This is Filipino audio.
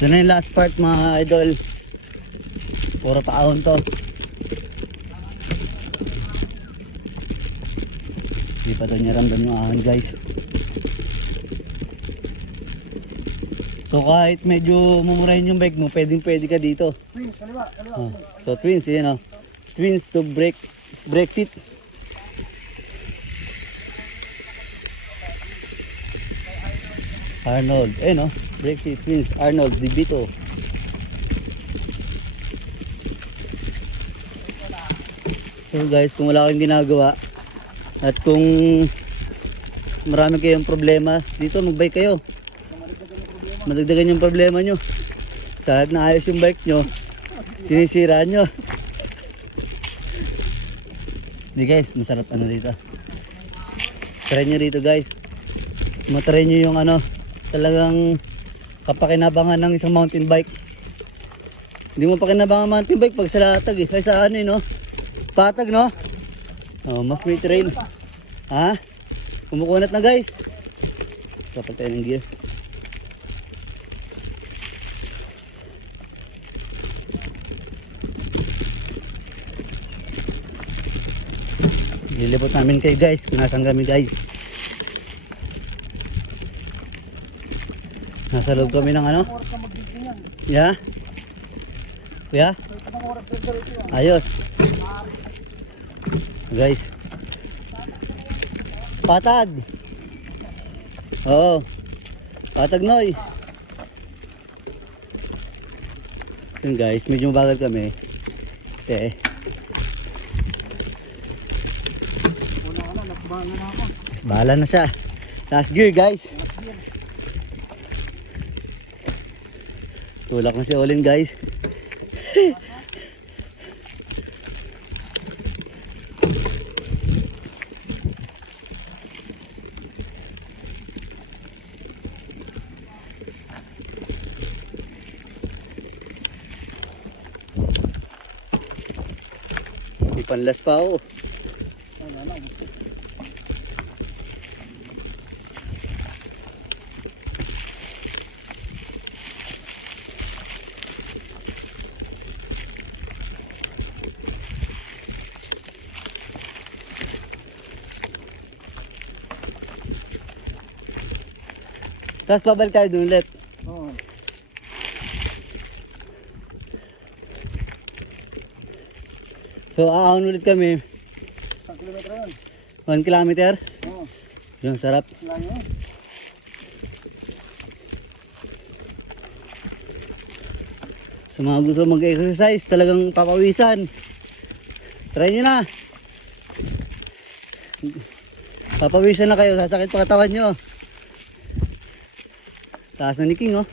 Ito na yung last part mga idol. Puro paahon to. Hindi pa ito niya ramdam yung ahon guys. So kahit medyo mumurahin yung bike mo, pwedeng pwede ka dito. Twins, kaliwa. So twins, yun o. Twins to brake seat. Arnold, ayun o. Brake seat, twins, Arnold, Dibito. So guys, kung wala kayong ginagawa at kung marami kayong problema dito, magbike kayo. Madagdagan yung problema nyo. Sa lahat na ayos yung bike nyo, sinisira nyo. Hindi guys, masarap ano dito. Try nyo dito guys. Matry nyo yung ano, talagang kapakinabangan ng isang mountain bike. Hindi mo pakinabangan mountain bike pag sa latag eh. Ay sa ano eh no? Patag no? Oh, mas may trail. Ha? Kumukunat na guys. Kapag tayo ng gear. Nilipot namin kayo guys kung nasan kami guys. Nasa loob kami ng ano? Yeah? Yeah? Ayos. Guys. Patag. Oo. Patag noy. Yun guys, medyo mabagal kami. Kasi bahala na siya. Last gear guys. Tulak na si Olin guys. Ipanlas pa ako. Tapos babalik tayo dun ulit. Oo. So aahon ulit kami. 1 kilometro yun. 1 kilometer. Oo. Yung sarap. Lang yun. Sa mga gusto mag-exercise, talagang papawisan. Try nyo na. Papawisan na kayo, sasakit pa katawan nyo. Taas na ni King oh.